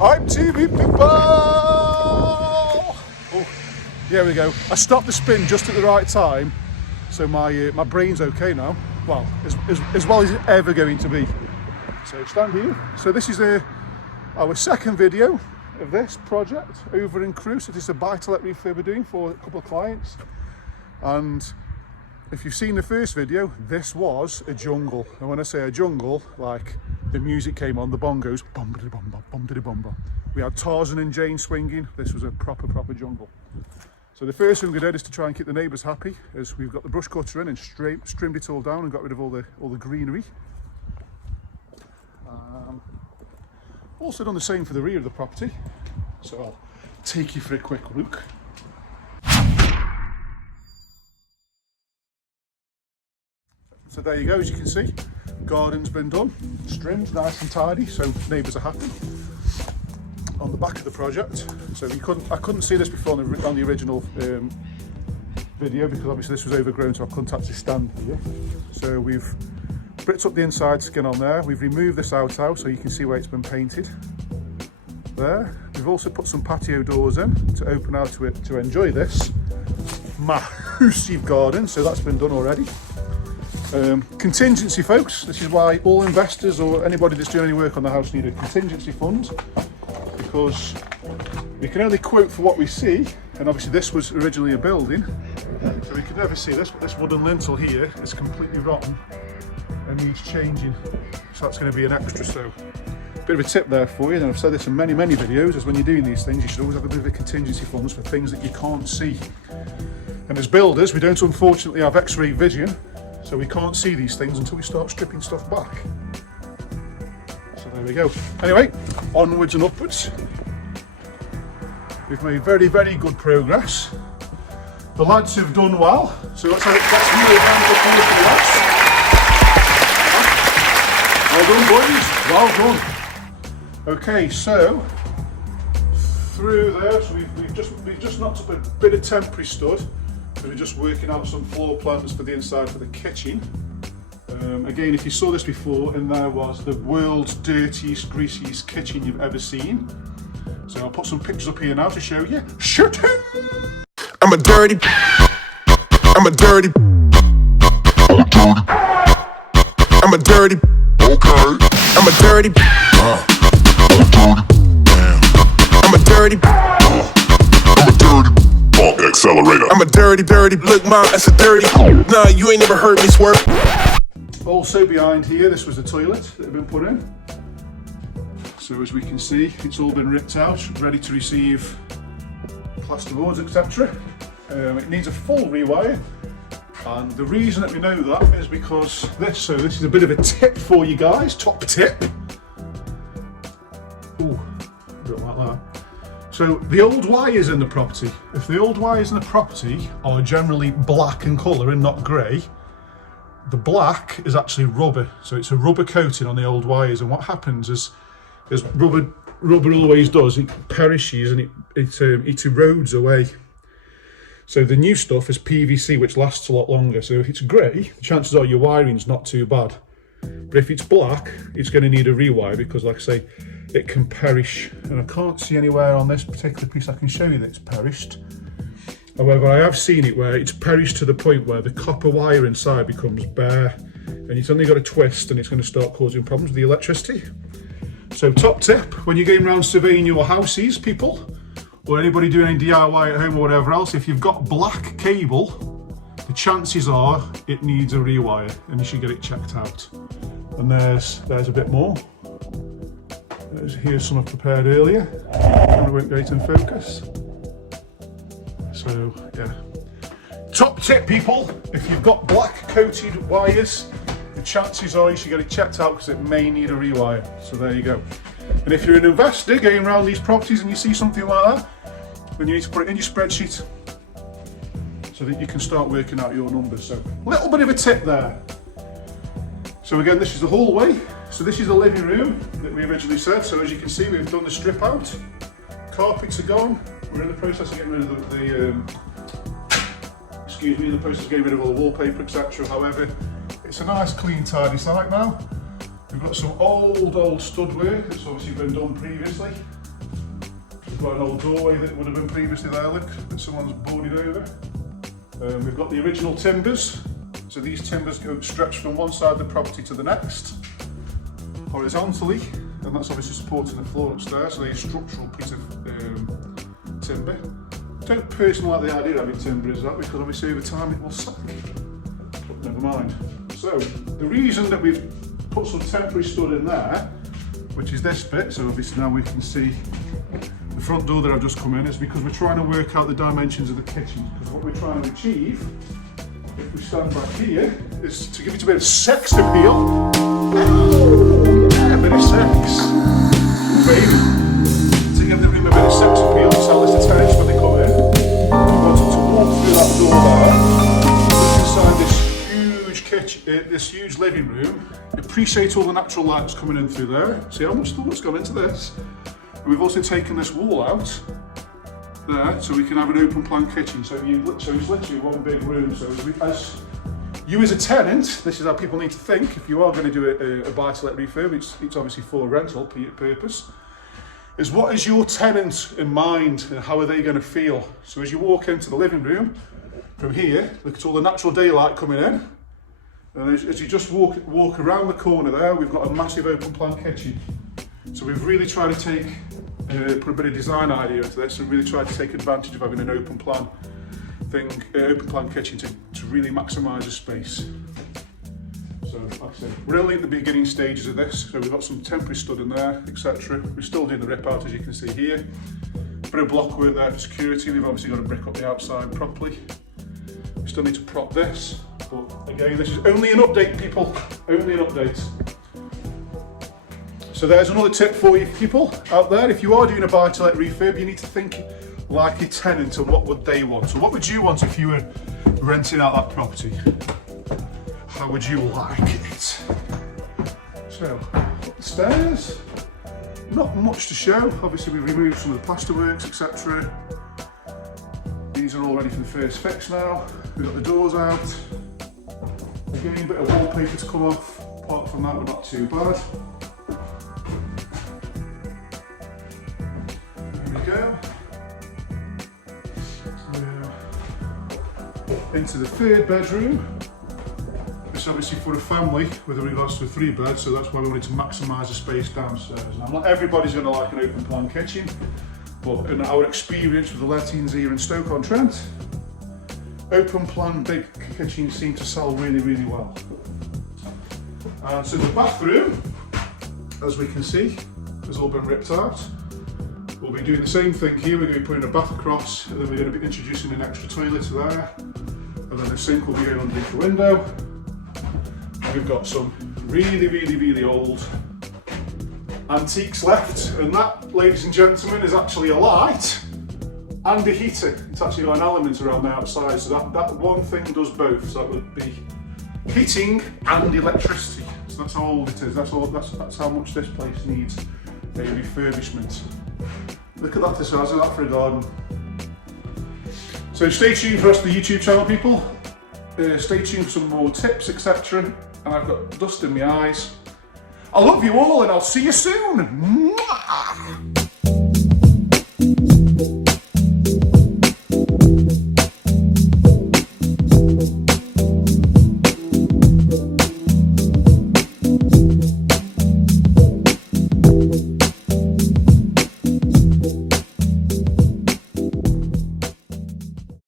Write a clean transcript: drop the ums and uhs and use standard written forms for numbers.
I'm TV people! Oh, here we go. I stopped the spin just at the right time, so my brain's okay now. Well, as well as it's ever going to be. So stand here. So this is our second video of this project over in Crewe. So this is a buy-to-let refurb we're doing for a couple of clients. And if you've seen the first video, this was a jungle. And when I say a jungle, like the music came on, the bongos, bum-ba-da-bum-ba, bum-da-da-bum-ba. We had Tarzan and Jane swinging. This was a proper jungle. So the first thing we did is to try and keep the neighbours happy, is we've got the brush cutter in and trimmed it all down and got rid of all the greenery. Also done the same for the rear of the property. So I'll take you for a quick look. So there you go, as you can see, garden's been done, trimmed, nice and tidy, so neighbours are happy. On the back of the project, so I couldn't see this before on the original video, because obviously this was overgrown, so I couldn't actually stand here. So we've bricked up the inside skin on there. We've removed this outhouse so you can see where it's been painted. There. We've also put some patio doors in to open out to it to enjoy this massive garden. So that's been done already. Contingency, folks. This is why all investors or anybody that's doing any work on the house need a contingency fund, because we can only quote for what we see, and obviously this was originally a building, so we could never see this. But this wooden lintel here is completely rotten and needs changing, so that's going to be an extra. So a bit of a tip there for you, and I've said this in many videos, is when you're doing these things you should always have a bit of a contingency funds for things that you can't see. And as builders, we don't unfortunately have x-ray vision, so we can't see these things until we start stripping stuff back. So there we go. Anyway, onwards and upwards. We've made very good progress. The lads have done well, so let's really hand up here for the lads. Well done, boys, well done. Okay, so through there, so we've just knocked up a bit of temporary stud. So we're just working out some floor plans for the inside for the kitchen. Again, if you saw this before, and there was the world's dirtiest, greasiest kitchen you've ever seen. So I'll put some pictures up here now to show you. Shoot! I'm a dirty. I'm a dirty. I'm a dirty. Okay. I'm a dirty. I'm a dirty. I'm a dirty. Accelerator. I'm a dirty. Look, mom, that's a dirty. Nah, you ain't never heard me swerve. Also behind here, this was the toilet that had been put in. So as we can see, it's all been ripped out, ready to receive plasterboards, etc. It needs a full rewire. And the reason that we know that is because this is a bit of a tip for you guys, top tip. Ooh, don't like that. So the old wires in the property, if the old wires in the property are generally black in colour and not grey, the black is actually rubber. So it's a rubber coating on the old wires, and what happens is rubber always does, it perishes and it erodes away. So the new stuff is PVC, which lasts a lot longer. So if it's grey, the chances are your wiring's not too bad. But if it's black, it's going to need a rewire, because like I say, it can perish. And I can't see anywhere on this particular piece I can show you that it's perished. However, I have seen it where it's perished to the point where the copper wire inside becomes bare, and you've only got a twist and it's going to start causing problems with the electricity. So top tip, when you're going around surveying your houses, people, or anybody doing any DIY at home or whatever else, if you've got black cable, the chances are it needs a rewire, and you should get it checked out. And there's a bit more. Here's some I've prepared earlier. I won't get it in focus. So yeah. Top tip, people, if you've got black coated wires, the chances are you should get it checked out, because it may need a rewire. So there you go. And if you're an investor going around these properties and you see something like that, then you need to put it in your spreadsheet so that you can start working out your numbers. So a little bit of a tip there. So again, this is the hallway. So this is the living room that we originally said. So as you can see, we've done the strip out. Carpets are gone. We're in the process of getting rid of getting rid of all the wallpaper, etc. However, it's a nice, clean, tidy site now. We've got some old stud work that's obviously been done previously. We've got an old doorway that would have been previously there, look, that someone's boarded over. We've got the original timbers. So these timbers go stretch from one side of the property to the next, horizontally, and that's obviously supporting the floor upstairs, so they're a structural piece of timber. I don't personally like the idea of having timber as that, because obviously over time it will sack, but never mind. So the reason that we've put some temporary stud in there, which is this bit, so obviously now we can see the front door that I've just come in, is because we're trying to work out the dimensions of the kitchen, because what we're trying to achieve, if we stand back here, is to give it a bit of sex appeal. Oh, yeah, a bit of sex. Baby. To give the room a bit of sex appeal, to tell us the tenants when they come in. We want them to walk through that door there, look inside this huge kitchen, this huge living room, appreciate all the natural lights coming in through there. See how much thought's gone into this. And we've also taken this wall out there, so we can have an open plan kitchen. So it's literally one big room. So as you as a tenant, this is how people need to think. If you are going to do a buy-to-let refurb, it's obviously for a rental purpose. Is what is your tenant in mind, and how are they going to feel? So as you walk into the living room from here, look at all the natural daylight coming in, and as you just walk around the corner there, we've got a massive open plan kitchen. So we've really tried to put a bit of design idea into this, and really tried to take advantage of having an open plan kitchen to really maximise the space. So like I said, we're only at the beginning stages of this, so we've got some temporary stud in there, etc. We're still doing the rip out, as you can see here. Bit of block work there for security. We've obviously got to brick up the outside properly. We still need to prop this, but again, this is only an update, people, only an update. So there's another tip for you people out there. If you are doing a buy-to-let refurb, you need to think like a tenant and what would they want. So what would you want if you were renting out that property? How would you like it? So, up the stairs. Not much to show. Obviously we've removed some of the plasterworks, etc. These are all ready for the first fix now. We've got the doors out. Again, a bit of wallpaper to come off. Apart from that, we're not too bad. Go. Into the third bedroom. It's obviously for a family with regards to a 3-bed, so that's why we wanted to maximise the space downstairs. Now, not everybody's going to like an open plan kitchen, but in our experience with the lettings here in Stoke-on-Trent, open plan big kitchens seem to sell really, really well. And so the bathroom, as we can see, has all been ripped out. We'll be doing the same thing here. We're going to be putting a bath across, and then we're going to be introducing an extra toilet there, and then the sink will be going underneath the window. And we've got some really, really, really old antiques left, and that, ladies and gentlemen, is actually a light and a heater. It's actually got an element around the outside, so that one thing does both. So that would be heating and electricity. So that's how old it is. That's how much this place needs a refurbishment. Look at that, the size of that for a garden. So stay tuned for the rest of the YouTube channel, people. Stay tuned for some more tips, etc. And I've got dust in my eyes. I love you all, and I'll see you soon. Mwah!